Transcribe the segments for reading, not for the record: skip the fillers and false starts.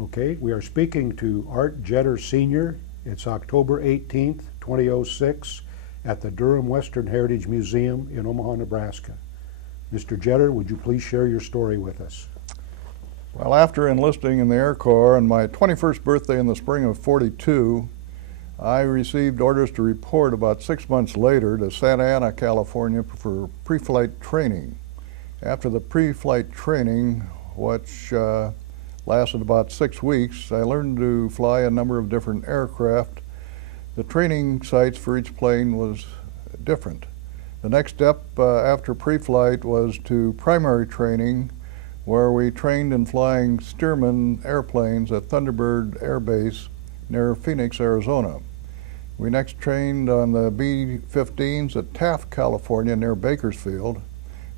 Okay, we are speaking to Art Jetter Sr. It's October 18th, 2006, at the Durham Western Heritage Museum in Omaha, Nebraska. Mr. Jetter, would you please share your story with us? Well, after enlisting in the Air Corps on my 21st birthday in the spring of '42, I received orders to report about 6 months later to Santa Ana, California for pre-flight training. After the pre-flight training, which lasted about 6 weeks, I learned to fly a number of different aircraft. The training sites for each plane was different. The next step after pre-flight was to primary training, where we trained in flying Stearman airplanes at Thunderbird Air Base near Phoenix, Arizona. We next trained on the B-15s at Taft, California near Bakersfield.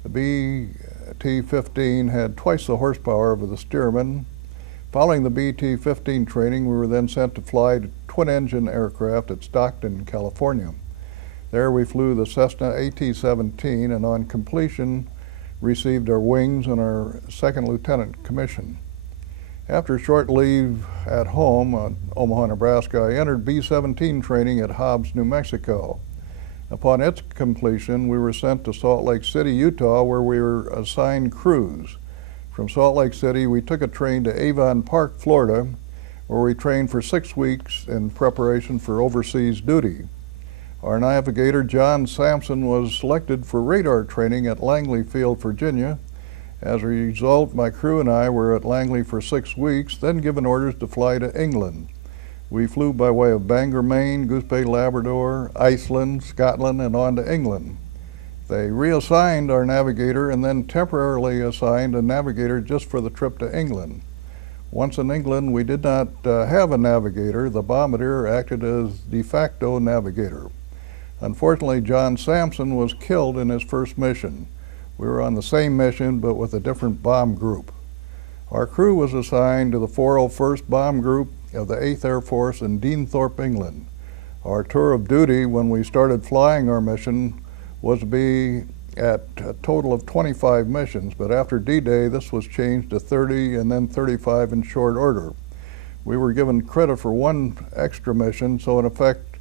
The BT-15 had twice the horsepower of the Stearman. Following the BT-15 training, we were then sent to fly twin-engine aircraft at Stockton, California. There we flew the Cessna AT-17 and on completion received our wings and our second lieutenant commission. After a short leave at home in Omaha, Nebraska, I entered B-17 training at Hobbs, New Mexico. Upon its completion, we were sent to Salt Lake City, Utah, where we were assigned crews. From Salt Lake City, we took a train to Avon Park, Florida, where we trained for 6 weeks in preparation for overseas duty. Our navigator, John Sampson, was selected for radar training at Langley Field, Virginia. As a result, my crew and I were at Langley for 6 weeks, then given orders to fly to England. We flew by way of Bangor, Maine, Goose Bay, Labrador, Iceland, Scotland, and on to England. They reassigned our navigator and then temporarily assigned a navigator just for the trip to England. Once in England, we did not have a navigator. The bombardier acted as de facto navigator. Unfortunately, John Sampson was killed in his first mission. We were on the same mission, but with a different bomb group. Our crew was assigned to the 401st Bomb Group of the 8th Air Force in Deanthorpe, England. Our tour of duty when we started flying our mission was to be at a total of 25 missions, but after D-Day, this was changed to 30 and then 35 in short order. We were given credit for one extra mission, so in effect,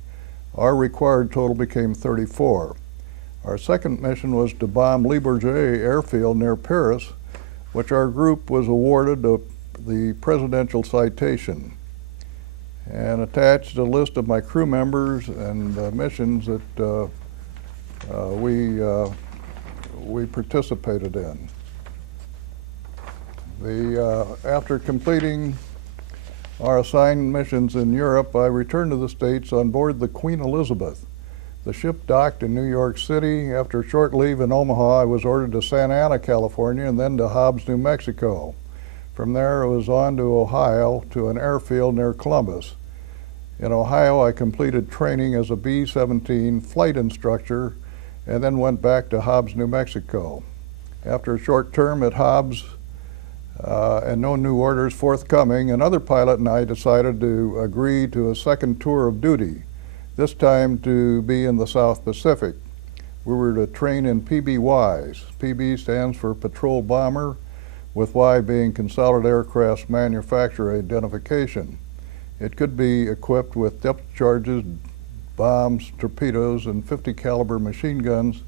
our required total became 34. Our second mission was to bomb Le Bourget airfield near Paris, which our group was awarded the Presidential Citation. And attached a list of my crew members and missions that we participated in. After completing our assigned missions in Europe, I returned to the States on board the Queen Elizabeth. The ship docked in New York City. After a short leave in Omaha, I was ordered to Santa Ana, California, and then to Hobbs, New Mexico. From there, I was on to Ohio to an airfield near Columbus. In Ohio, I completed training as a B-17 flight instructor and then went back to Hobbs, New Mexico. After a short term at Hobbs and no new orders forthcoming, another pilot and I decided to agree to a second tour of duty, this time to be in the South Pacific. We were to train in PBYs. PB stands for Patrol Bomber, with Y being Consolidated Aircraft Manufacturer Identification. It could be equipped with depth charges, bombs, torpedoes, and 50 caliber machine guns,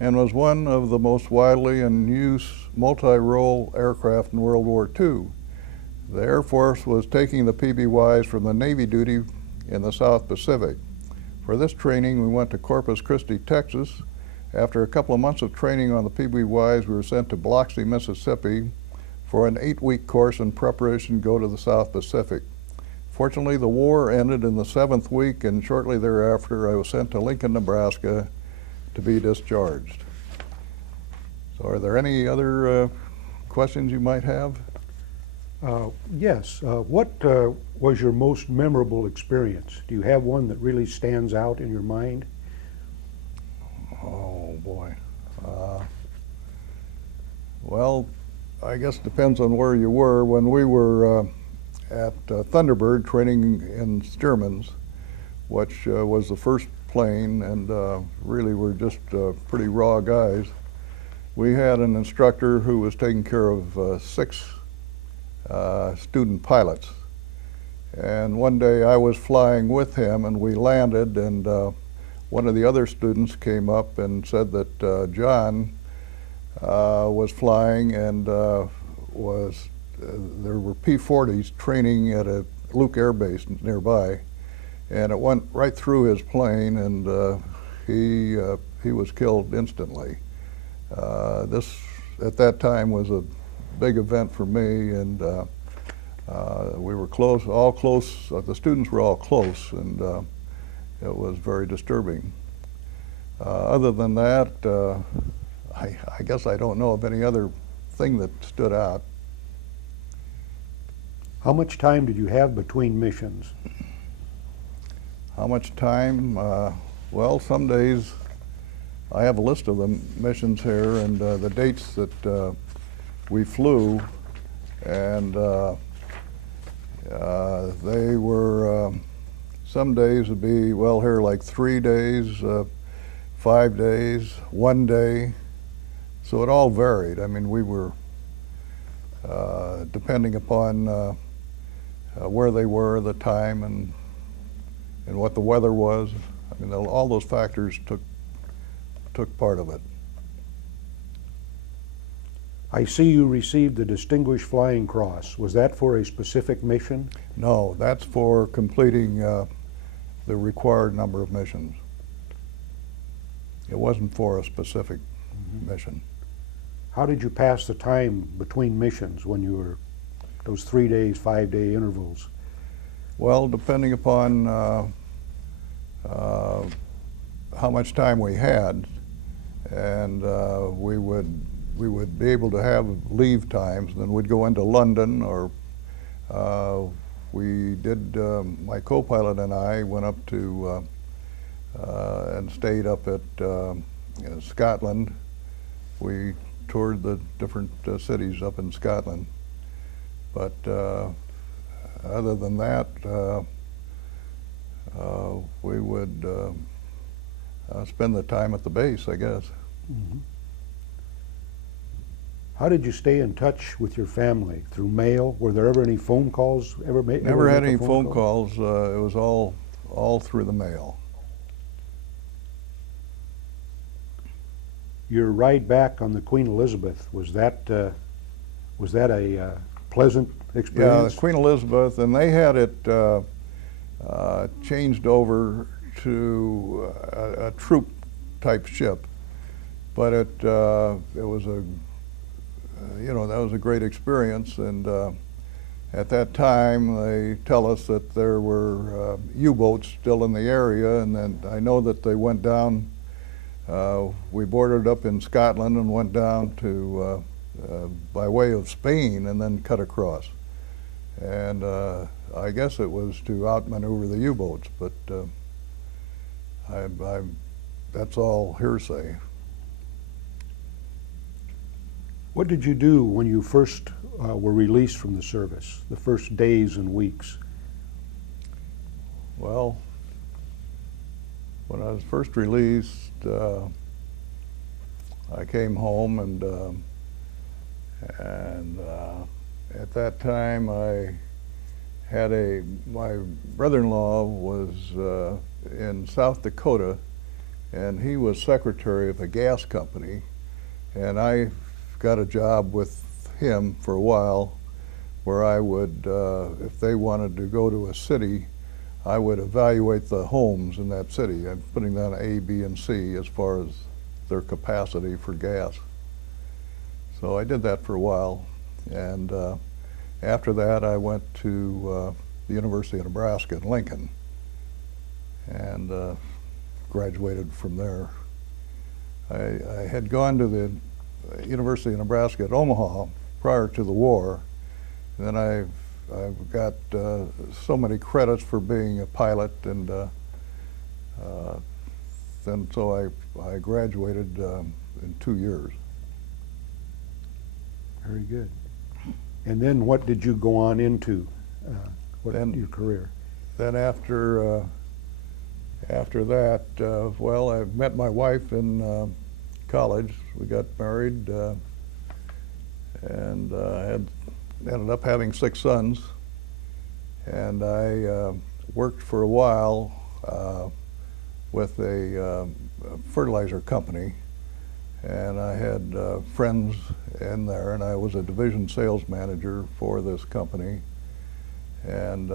and was one of the most widely in use multi-role aircraft in World War II. The Air Force was taking the PBYs from the Navy duty in the South Pacific. For this training, we went to Corpus Christi, Texas. After a couple of months of training on the PBYs, we were sent to Biloxi, Mississippi for an 8-week course in preparation to go to the South Pacific. Fortunately, the war ended in the 7th week, and shortly thereafter, I was sent to Lincoln, Nebraska to be discharged. So are there any other questions you might have? Yes. What was your most memorable experience? Do you have one that really stands out in your mind? Oh, boy. Well, I guess it depends on where you were. When we were at Thunderbird training in Stearman's, which was the first plane, and really were just pretty raw guys. We had an instructor who was taking care of 6 student pilots. And one day I was flying with him and we landed, and one of the other students came up and said that John was flying and there were P-40s training at a Luke Air Base nearby, and it went right through his plane, and he was killed instantly. This at that time was a big event for me, and we were close, all close. The students were all close, and it was very disturbing. Other than that, I guess I don't know of any other thing that stood out. How much time did you have between missions? How much time? Well, some days I have a list of the missions here and the dates that we flew, and they were, some days would be, well, here like 3 days, 5 days, 1 day. So it all varied. I mean, we were, depending upon where they were, the time, and what the weather was. I mean, all those factors took part of it. I see you received the Distinguished Flying Cross. Was that for a specific mission? No, that's for completing the required number of missions. It wasn't for a specific mission. How did you pass the time between missions when you were those 3 days, 5 day intervals? Well, depending upon how much time we had, and we would be able to have leave times, and then we'd go into London, or we did, my co-pilot and I went up to and stayed up at Scotland. We toured the different cities up in Scotland. But other than that, we would spend the time at the base, I guess. Mm-hmm. How did you stay in touch with your family? Through mail? Were there ever any phone calls? Never had any phone calls. It was all through the mail. Your ride back on the Queen Elizabeth, was that a pleasant experience? Yeah, the Queen Elizabeth, and they had it changed over to a troop type ship, but it was a that was a great experience. And at that time, they tell us that there were U-boats still in the area, and then I know that they went down. We boarded up in Scotland and went down to by way of Spain and then cut across. And I guess it was to outmaneuver the U-boats, but that's all hearsay. What did you do when you first were released from the service, the first days and weeks? Well, when I was first released, I came home, and at that time I had my brother-in-law was in South Dakota, and he was secretary of a gas company, and I got a job with him for a while where I would, if they wanted to go to a city, I would evaluate the homes in that city. I'm putting down A, B, and C as far as their capacity for gas. So I did that for a while, and after that I went to the University of Nebraska in Lincoln and graduated from there. I had gone to the University of Nebraska at Omaha prior to the war, and then I've got so many credits for being a pilot, and then so I graduated in 2 years. Very good. And then what did you go on into your career? Then after that, well, I met my wife in college. We got married and had ended up having 6 sons, and I worked for a while with a fertilizer company, and I had friends in there, and I was a division sales manager for this company. And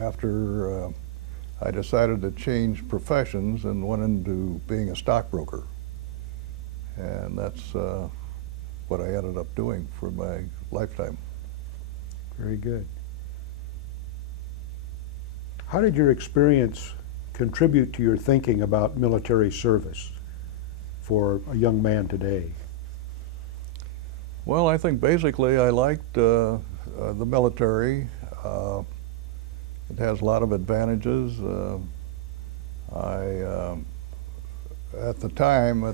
after I decided to change professions and went into being a stockbroker, and that's what I ended up doing for my lifetime. Very good. How did your experience contribute to your thinking about military service for a young man today? Well, I think basically I liked the military. It has a lot of advantages. At the time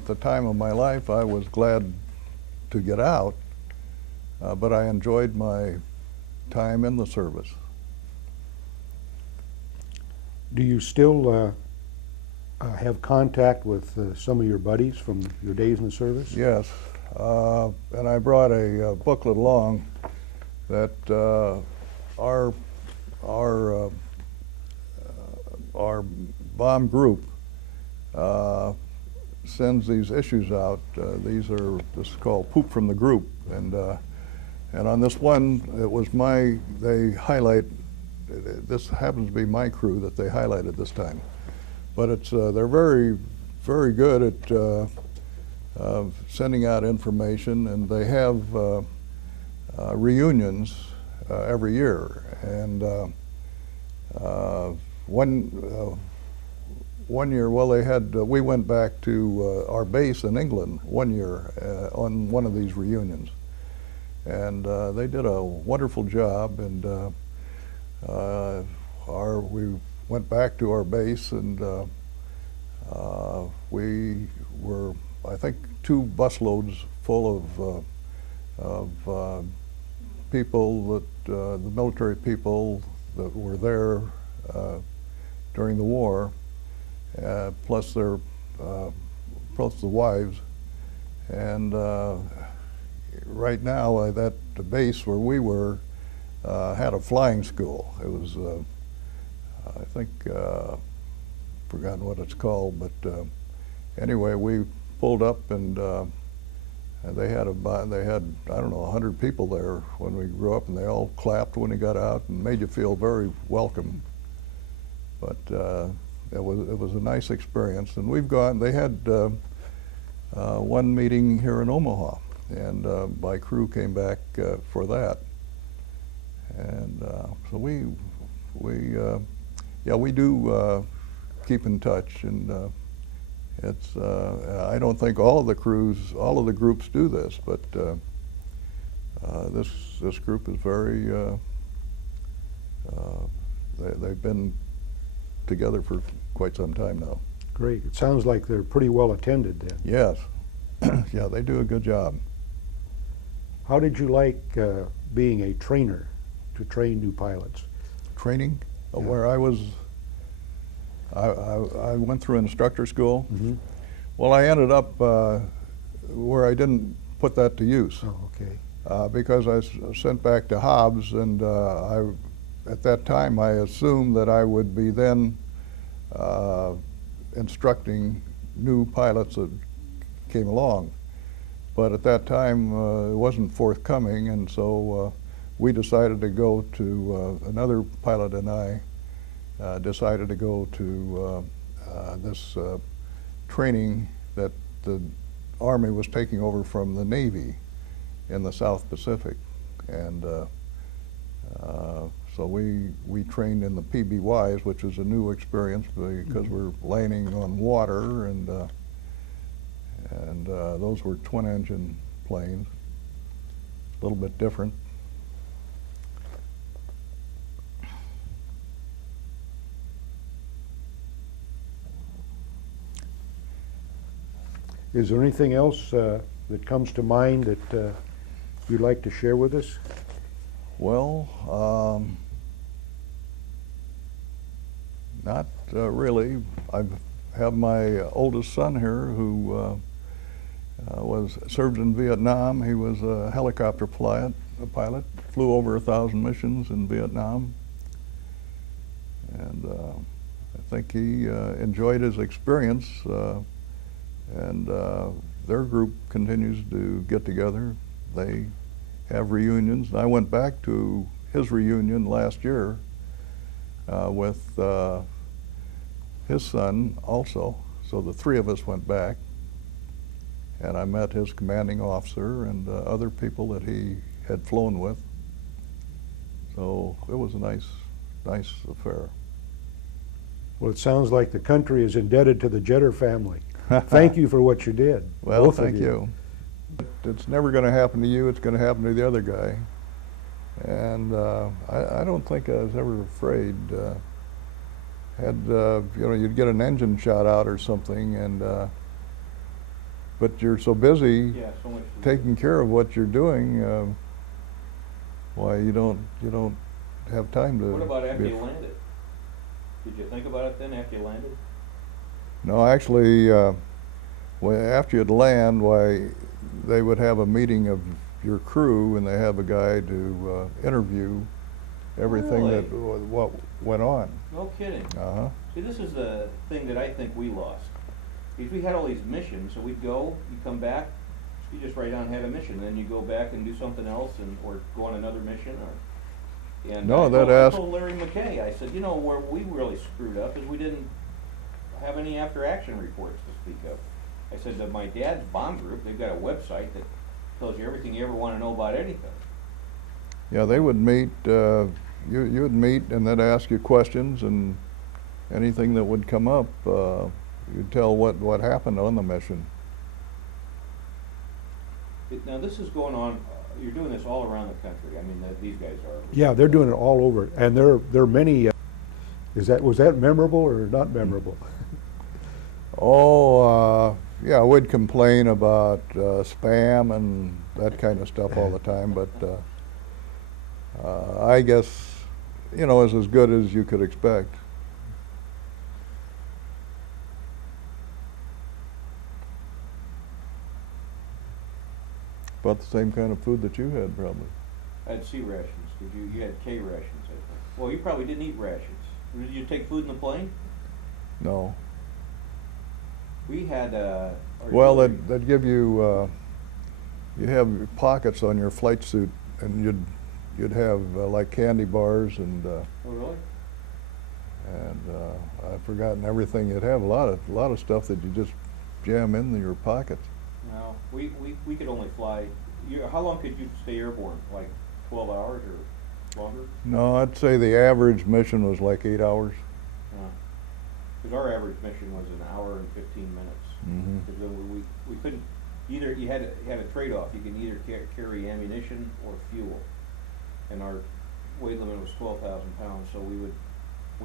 of my life, I was glad to get out, but I enjoyed my time in the service. Do you still have contact with some of your buddies from your days in the service? Yes, and I brought a booklet along that our bomb group sends these issues out. This is called Poop from the Group, and on this one, they highlight. This happens to be my crew that they highlighted this time, but they're very, very good at sending out information, and they have reunions every year. And one year, well, we went back to our base in England one year on one of these reunions, and they did a wonderful job. And we went back to our base, and we were, I think, 2 busloads full of people the military people that were there during the war, plus the wives. And right now, that base where we were had a flying school. It was, I think, forgotten what it's called, but anyway, we pulled up, and they had I don't know, 100 people there when we grew up, and they all clapped when we got out and made you feel very welcome. But it was a nice experience, and they had one meeting here in Omaha, and my crew came back for that. And so we do keep in touch, and it's I don't think all of the groups do this, but this group is very they've been together for quite some time now. Great. It sounds like they're pretty well attended then. Yes. Yeah, they do a good job. How did you like being a trainer to train new pilots? Training? Yeah. Where I went through instructor school. Mm-hmm. Well, I ended up where I didn't put that to use. Oh, okay. Because I was sent back to Hobbs, and at that time I assumed that I would be then instructing new pilots that came along. But at that time it wasn't forthcoming, and so we decided to go to, another pilot and I decided to go to this training that the Army was taking over from the Navy in the South Pacific. And so we trained in the PBYs, which was a new experience because we're landing on water, and those were twin-engine planes, a little bit different. Is there anything else that comes to mind that you'd like to share with us? Well, not really. I have my oldest son here who served in Vietnam. He was a helicopter pilot, a pilot, flew over 1,000 missions in Vietnam, and I think he enjoyed his experience, and their group continues to get together. They have reunions. I went back to his reunion last year with his son also, so the three of us went back, and I met his commanding officer and other people that he had flown with. So it was a nice affair. Well, it sounds like the country is indebted to the Jeter family. Thank you for what you did. Well, both of thank you. It's never going to happen to you. It's going to happen to the other guy. And I don't think I was ever afraid. You know, you'd get an engine shot out or something, and but you're so busy so much taking care of what you're doing. Why you don't have time to. What about after you landed? Did you think about it then after you landed? No, actually, after you'd land, why they would have a meeting of your crew, and they have a guy to interview everything Really? what went on. No kidding. Uh-huh. See, this is the thing that I think we lost. Because we had all these missions, so we'd go, you come back, you just write down had a mission, then you go back and do something else, or go on another mission, or. And No, I told Larry McKay, I said, you know, where we really screwed up is we didn't have any after-action reports to speak of. I said that my dad's bomb group, they've got a website that tells you everything you ever want to know about anything. Yeah, they would meet. You would meet, and they'd ask you questions, and anything that would come up, you'd tell what happened on the mission. Now, this is going on, you're doing this all around the country. I mean, these guys are. Yeah, they're doing it all over, and there are many. Was that memorable or not memorable? Oh, yeah, we'd complain about spam and that kind of stuff all the time, but I guess, you know, it's as good as you could expect. About the same kind of food that you had, probably. I had C rations. You had K rations, I think. Well, you probably didn't eat rations. Did you take food in the plane? No. We had, Well, they'd give you, you have pockets on your flight suit, and you'd have like candy bars and oh, really? I've forgotten everything. You'd have a lot of stuff that you just jam in your pockets. No, we could only fly. How long could you stay airborne? Like 12 hours or longer? No, I'd say the average mission was like 8 hours. Because our average mission was an hour and 15 minutes. Mm-hmm. Because we couldn't, either, you had a trade-off. You can either carry ammunition or fuel. And our weight limit was 12,000 pounds, so we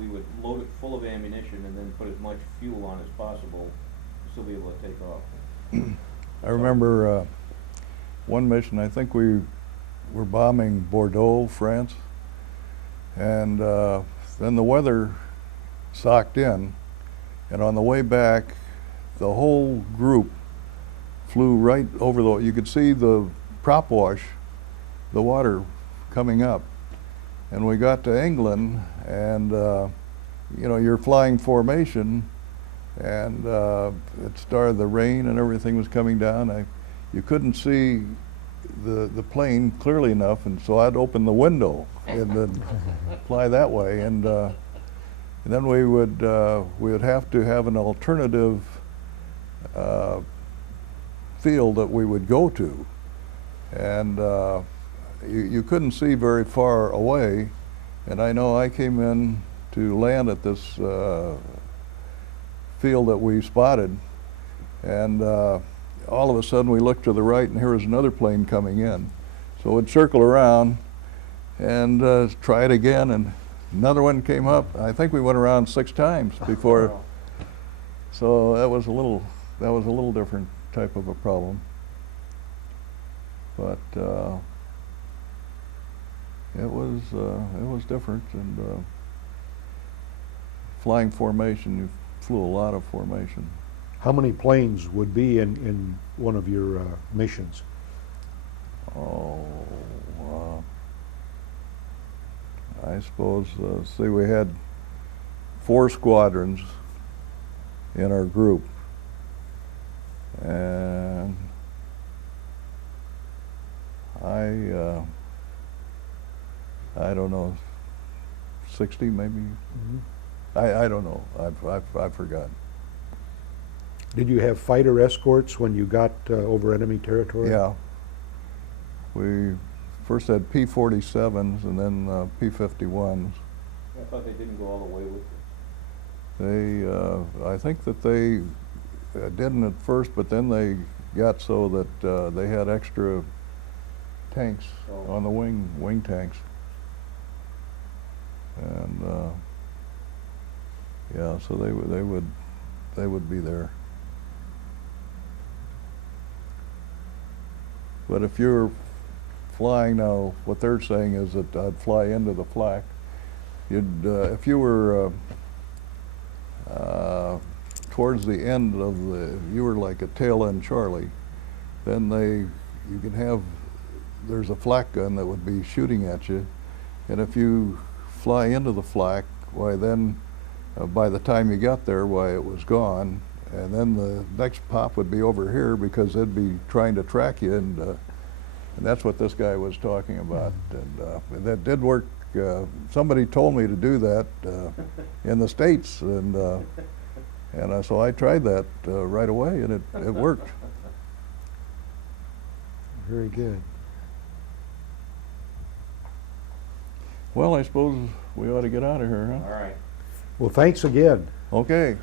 would load it full of ammunition and then put as much fuel on as possible to still be able to take off. I remember one mission, I think we were bombing Bordeaux, France, and then the weather socked in, and on the way back, the whole group flew right over you could see the prop wash, the water coming up. And we got to England, and you know, you're flying formation, and it started, the rain and everything was coming down. You couldn't see the plane clearly enough, and so I'd open the window and then fly that way. And then we would have to have an alternative field that we would go to, and you couldn't see very far away. And I know I came in to land at this field that we spotted, and all of a sudden we looked to the right, and here was another plane coming in. So we'd circle around and try it again, and another one came up. I think we went around 6 times before. So that was a little different type of a problem. But it was different, and flying formation, you flew a lot of formation. How many planes would be in one of your missions? Oh, I suppose, see, we had 4 squadrons in our group. And I don't know, 60 maybe? I don't know, I've forgotten. Did you have fighter escorts when you got over enemy territory? Yeah. We first had P-47s and then P-51s. I thought they didn't go all the way with They, I think that they didn't at first, but then they got so that they had extra tanks Oh. on the wing tanks. And yeah, so they would be there. But if you're flying now, what they're saying is that I'd fly into the flak. You'd, if you were towards the end of you were like a tail end Charlie, then you can have, there's a flak gun that would be shooting at you, and if you fly into the flak, why then, by the time you got there, why it was gone, and then the next pop would be over here because they'd be trying to track you, and that's what this guy was talking about, and that did work. Somebody told me to do that in the States, and so I tried that right away, and it worked. Very good. Well, I suppose we ought to get out of here, it. All right. Well, thanks again. huh? Okay.